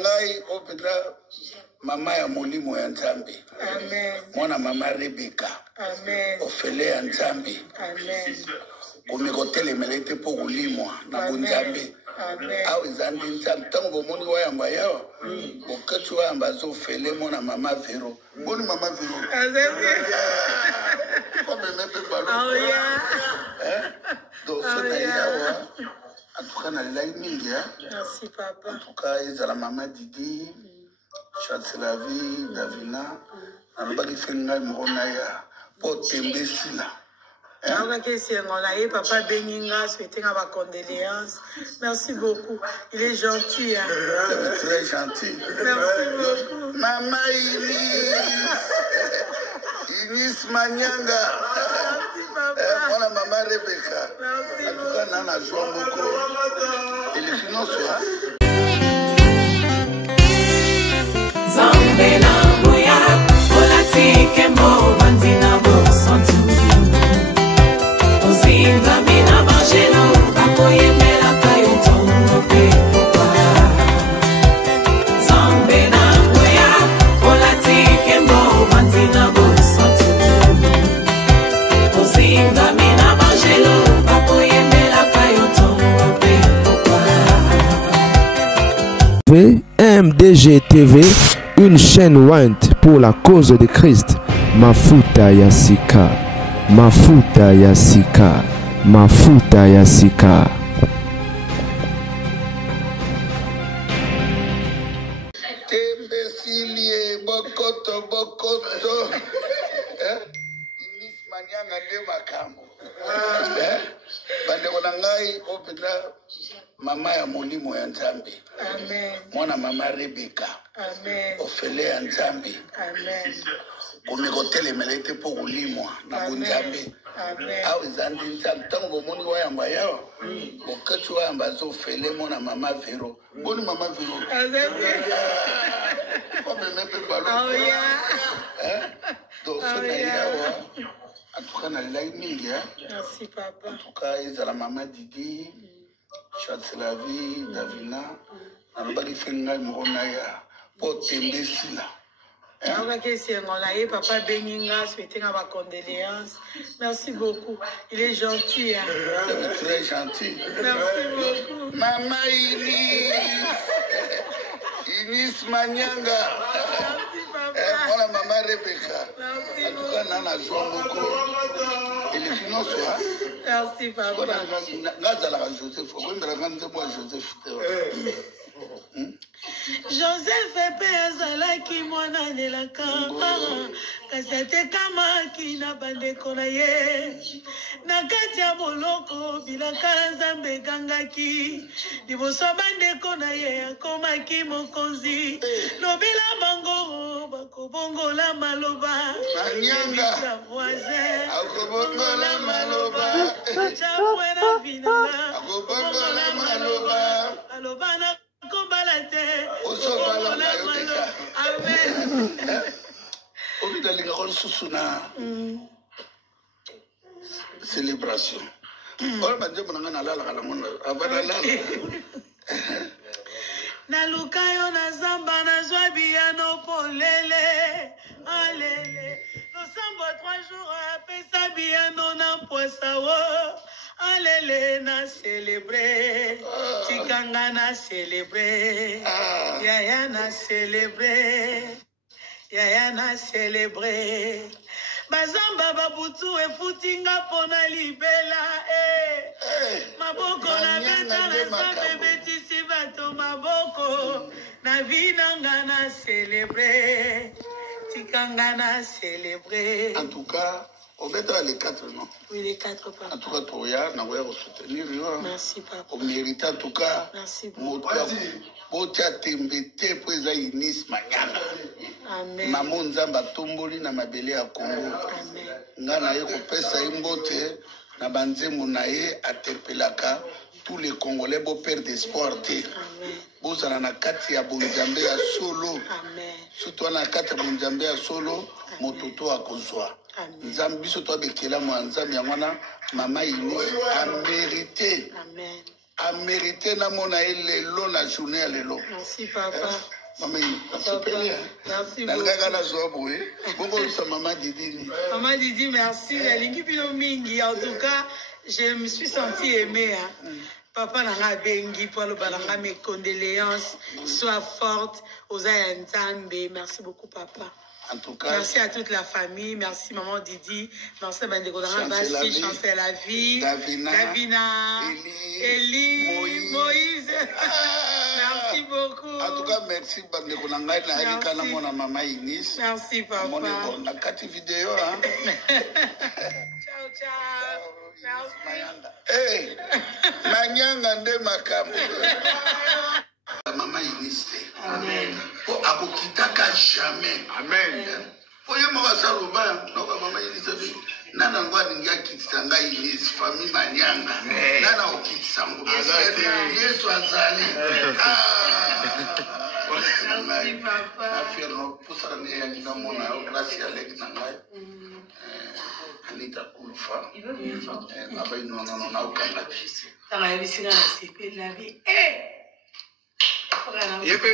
ngai opeta mama ya molimo ya Nzambe. Amen. Mwana mama Rebecca. Amen. Ofele ya Nzambe. Amen. Komikotele melete po kulimwa na Nzambe. Amen. Awe zandi Nzambe. Tango bomoni wayamba yawa. Bokatu wayamba zo ofele mwana mama Vero. Boni mama Vero. Oh yeah. Donc c'est yawa. En tout cas, merci papa. En tout cas, ils ont la maman Didi, Chatselavi, Davina. On a pas fait un moronaya pour tembesila. Papa Beninga, souhaiter ma condoléances. Merci beaucoup. Il est gentil. Hein? Très gentil. Merci beaucoup. Maman Inis Manyanga. Moi, maman Rebecca. Merci. En tout cas, Nana joue beaucoup. Et les finances, Zambela moya, olatike mo vandina bo santu. Ozinga mina bajelo, bakoye mela kayo tongo pe popa. Zambela moya, olatike mo vandina bo santu. Ozinga mina bajelo, bakoye mela kayo tongo pe popa. MDG TV, une chaîne Wint pour la cause de Christ. Mafuta Yasika, Mafuta Yasika, Mafuta Yasika. Tembesilie bokoto bokoto. Inis Manyanga de makambo. Bande konangai opeta mama ya molimo ya Nzambe. Amen. Mwana mama Rebecca. Amen. Ofele ya Nzambe. Amen. Komikotele melete po kulimwa na Nzambe. Amen. Awe zandi Nzambe. Tango bomoni wayamba yawa. Bokatu wayamba zo ofele mwana mama Vero. Boni mama Vero. Oh yeah. Donc c'est yawa. En tout cas, merci papa. En tout cas, ils ont la maman Didi, Chatselavi, Davina. On a pas fait un moronaya pour tembesila. Papa Beninga, souhaiter ma condoléances. Merci beaucoup. Il est gentil. Hein? Très gentil. Merci beaucoup. Maman Inis Manyanga. Merci papa. Voilà maman Rebecca. Merci en tout cas, Nana joue beaucoup. Et les finances, merci papa. Nazala Joseph. Oui, mais moi Joseph. Joseph Ezalaki mwana nelaka kasi atekamaki na bandeko na ye na kati ya boloko bilaka na Nzambe egangaki liboso bandeko na ye akomaki mokonzi lobela bango bakobongola maloba Manyanga akobongola maloba chapwe na vinanga akobongola maloba aloba na kombalate osobala amen obitalinga ko susuna célébration ora banje munanga nalala kala mona avana lala na lukayo na zamba na zwabiano polele alele losambo 3 jours apesa biano na poisa wo alele na célébrer tikanga na célébrer yaya na célébrer yaya na célébrer bazamba babutu efutinga pona libela maboko na beta na Nzambe betisi bato maboko na vinanga na célébrer tikanga na célébrer. En tout cas, on va être les 4, non? Oui, les 4 papa. En tout cas, toi, on va soutenir. Merci papa. On mérite en tout cas. Merci beaucoup. Botia tembete po eza Inis Manyanga. Amen. Maman Nzamba tomboli na mabele ya Congo. Amen. Nga na ye kopesa imbote na banzembo na ye aterpelaka tous les Congolais bo perdre espoir te. Amen. Bozala na kati ya bonjambe ya solo. Amen. Surtout na kati ya bonjambe ya solo mototo akozwa. Nzambe biso to bekela mo Nzambe ya mwana mama ini a mérité. Amen. a mérité na mona lelo na journée ya lelo. Merci papa. Maman, merci beaucoup. Maman Didi. Maman Didi, merci. La ligne Mingi, en tout cas, je me suis sentie aimée. Hein. Papa n'a bengi pour le balanga, mes condoléances. Sois forte. Merci beaucoup, papa. En tout cas, merci à toute la famille. Merci maman Didi. Merci à Bandegodara Bassi, Chance la vie. Davina. Elie. Moïse. Merci beaucoup. En tout cas, merci Bandegodara. Merci papa. On a 4 vidéos. Hein? Ciao, ciao. Hey, Manyanga nde makamu. Maman Inis. Amen. Pour akokitaka jamais. Amen. Pour yema basaluba, noka Maman Inis. Nana ngwa ningia kitanga Inis famille Manyanga. Nana okitsango. Yesu azali. Merci papa. Afirno pusara ne yanina mona grâce à l'exangai. Anita Kulfa. Aba inono na ukangati. Tanga bisinga na sepe la vie. Yepe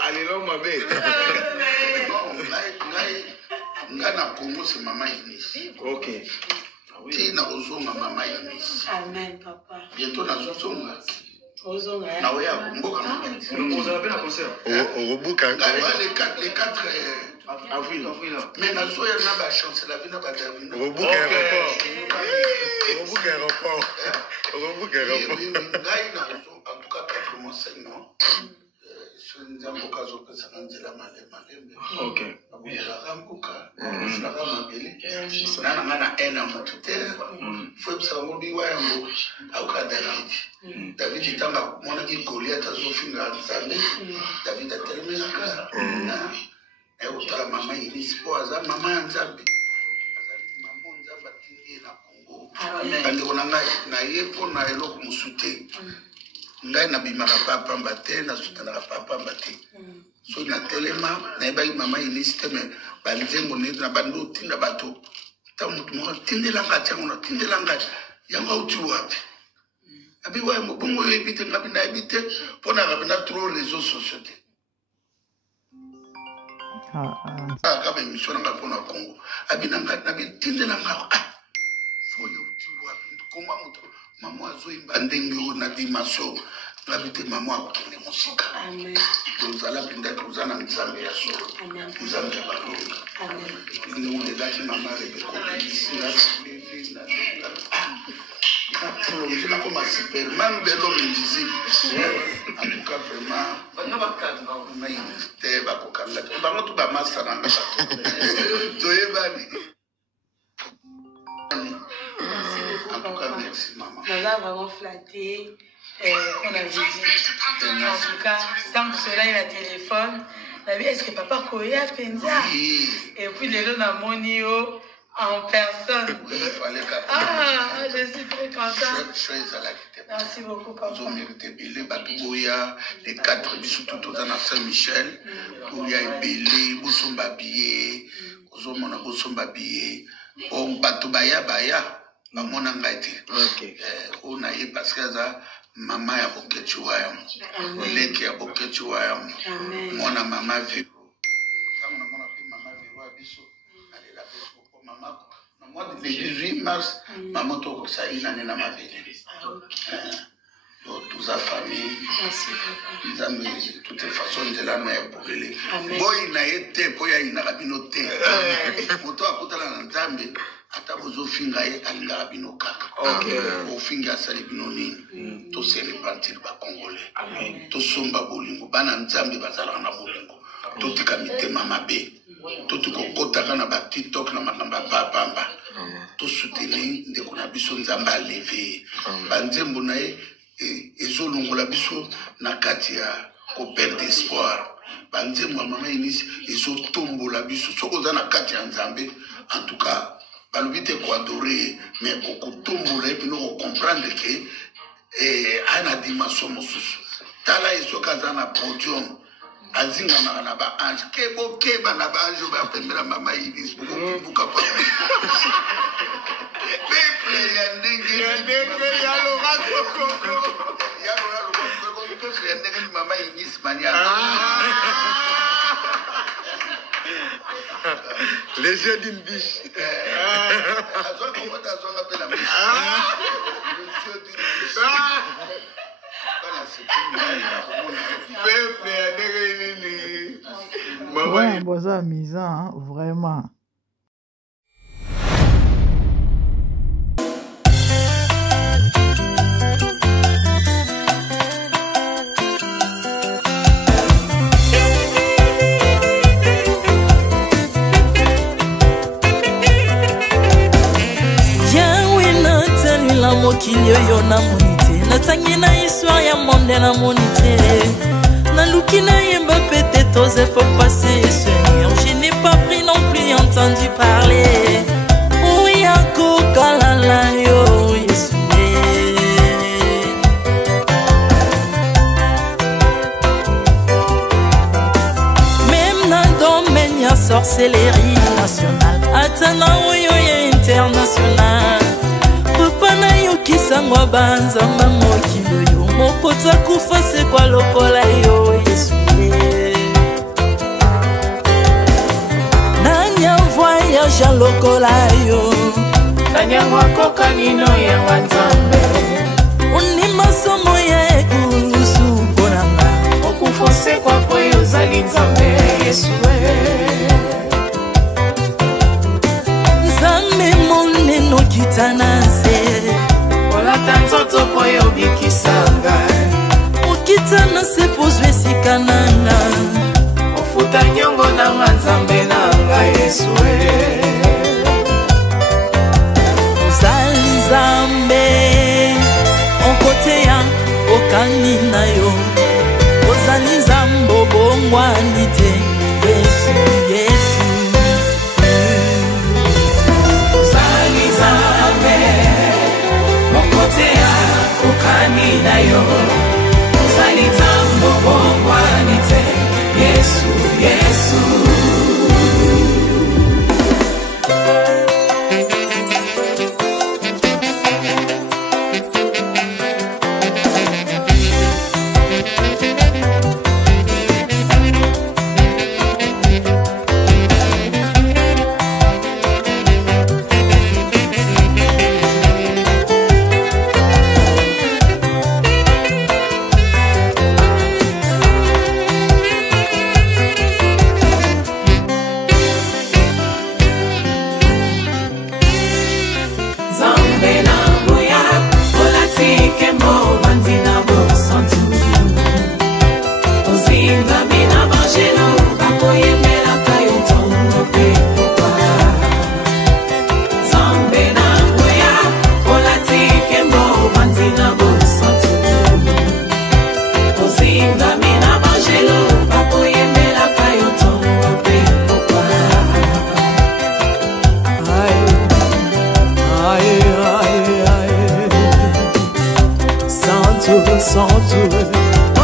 alelo mabe. Nga na Congo c'est Maman Inis. OK. Tina ozonga Maman Inis. Amen papa. Bientôt na ozonga. Ozonga. Na oya kumboka Maman Inis. Nous avons un concert. Au Rebuka. Les 4 avril. Mais na soya na ba chance la vie na ba Davina. Rebuka aéroport. Rebuka aéroport. Rebuka aéroport. Ngai na en tout cas 4 mois 5 mois. Nzamboka zopesa nzela malembe. OK. Abula rambuka. Flaka mabele. Nana ngana ena mutute. Faut ça modi wa yango. Auka David. David tanga kumona ki Goliath azofinga nzambe. David atelemela ka. Na utala Mama Inis po aza mama nzambe. Azali mama nzambe tingi na Congo. Kandi kona ngai na yepo na eloko musute. Ngai na bimaka papa mbate na sutana papa mbate so na telema na ba Mama Inis teme banzengo ne na bando tinda bato ta mutu mo tindela ngati ngo tindela ngati yanga uti wapi abi wa mo bongo ebite ngapi na ebite pona ngapi na trop réseaux sociaux kama mission nga pona Congo abi na ngati na tindela ngati fo yo uti wapi koma mutu maman azo imbandenge na dimension l'habité maman akene musika. Amen. Nous allons peut-être nous allons nzambe ya solo. Nous allons balonga. Amen. Nous les lati maman Rebecca ici là. Je n'ai pas Superman de l'homme invisible. En tout cas vraiment. Mais c'était pas pour calmer. Par contre, bah massa na ngata. Toyebani. En tout cas, merci maman. Nous avons vraiment flatté. On a visité. En tout cas, tant que cela il a téléphone, on a dit est-ce que papa Koya Penza? Et puis les gens ont monio en personne. Oui, il fallait je suis très content. Merci beaucoup papa. Nous avons mérité Bélé, Batouboya, les 4 bisous tout dans Saint-Michel, Bouya et Bélé, Boussomba Bié, Ozomona Boussomba Bié, on Batoubaya Baya, Maman Nangaïti. On a eu parce que ça. Mama ya bokechi waya leki ya bokechi waya mona mama vero tangu na mona pe mama vero abiso alela biso ko mama na mois de 18 mars mama to ko saina na mabele toute sa famille merci papa ils aiment de toute façon de la mère pour les boy na été boya ina kabino te moto akutala na nzambe ata bozofinga ye alinga bino kaka ofinga asali bino nini tosele partir ba congolais tosomba bolingo bana nzambe bazalaka na bolingo totika mitema mabe totikokotaka na ba TikTok na makambo ya papamba tosuteni ndeko na biso nzambe aleve banzembo na ye ezolongola biso na kati ya koperdre espoir banzembo ya Mama Inis ezotombola biso soki oza na kati ya nzambe en tout cas balubite ko adorer mais kotombola epi no comprendre que ana dimension mosusu tala esoka za na podium azinga na ba ange keba na ba ange ba pembela Mama Inis buka pa Peuple ya ndenge ya loba tokoko. Ya loba tokoko. Peuple ya ndenge ni mama Inis Maniaka. Les yeux d'une biche. Azwa comment azwa ngapela biche. Les yeux d'une biche. Peuple ya ndenge nini. Ouais, bon, ça amusant, hein, vraiment. mokili oyo namoni te natangi na histoire ya monde namoni te naluki nayemba pete toze po passer Seigneur je n'ai pas pris non plus entendu parler oya kokalala yo Yesu même na domaine ya sorcellerie nationale atana oyo ya international papa na yo kisangwa banzamba mokilo yo mokota kufa se kwa lokola yo Yesu nanya voyage lokola yo kanyangwa koka nino ya wanzambe uni masomo ya ekusu ponanga okufose kwa poyo zali nzambe Yesu nzambe moneno kitana se olata nzoto poyo bikisanga okitana se pozwe sikananga ofuta nyongo na nzambe nanga Yesu ozali nzambe onkoteya okani na yo ozali nzambe obongwani te Yesu Yesu ozali nzambe onkoteya okani na yo ozali nzambe obongwani te Yesu Yesu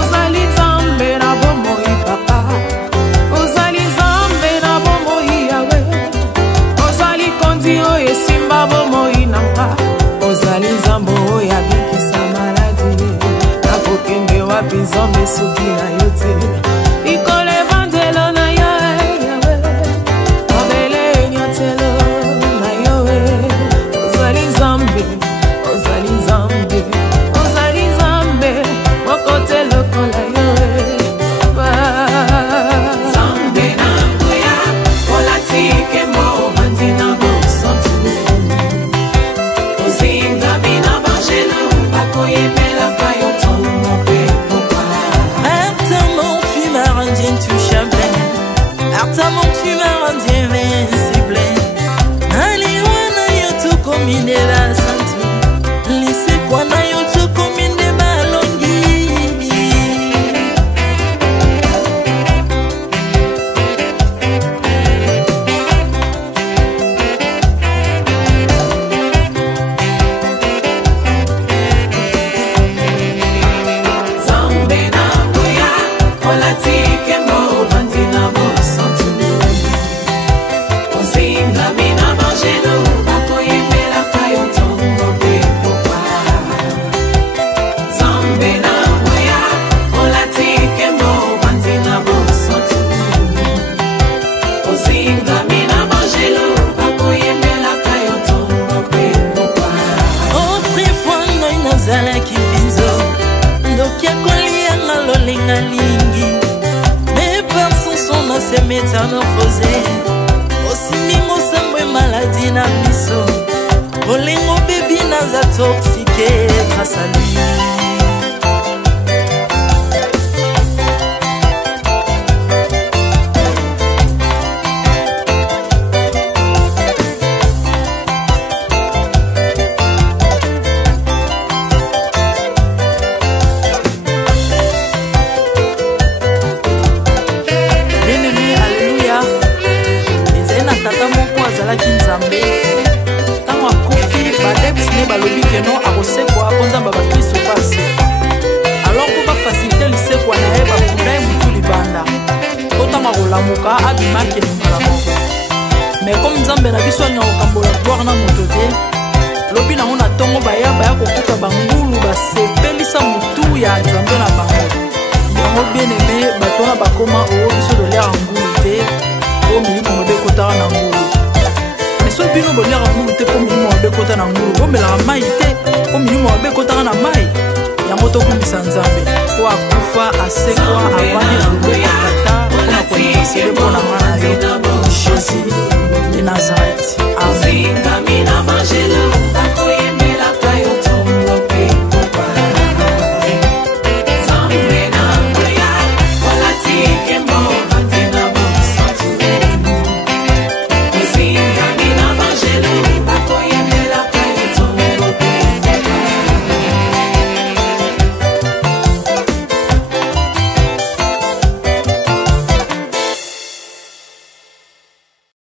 ozali nzambe na bomoi papa ozali nzambe na bomoi yawe ozali kondi oyo esimba bomoi nanga ozali nzambe oyo abikisa maladi nakokende wapi nzambe soki na yo te likolo evangelo na yo yawe mabele enyatelo na yo ozali nzambe ozali nzambe kote lokola yo Zambe na ngoya olatike mo bandina bo santu ozinga bina bangelo bakoyemela kayo tomo pe papa Artamon tu m'as rendu intouchable Artamon tu m'as rendu invincible Aliwana yo to komine la santu lise kwana yo to komine balongi Olatike mo bandina bo santu ozinga mina bangelo bakoyemela kayo se métamorphosé. Osimingo sambwe maladie na biso. Olingo baby naza toxiqué grâce à lui. Mais comme Nzambe na biso nya okambola gloire na moto te lobi na mona tongo baya kokuta bangulu basepelisa mutu ya Nzambe na bango yango bien aimé batona bakoma o biso de l'air ngulu te o milimo mobe kotara na ngulu mais so bino bo l'air ngulu te ko milimo mobe kotara na ngulu bo mela mai te ko milimo mobe kotara na mai yango to kumbisa Nzambe ko akufa asekwa avandi na loboko kata na kwa nisele pona mana yo Jésus de Nazareth.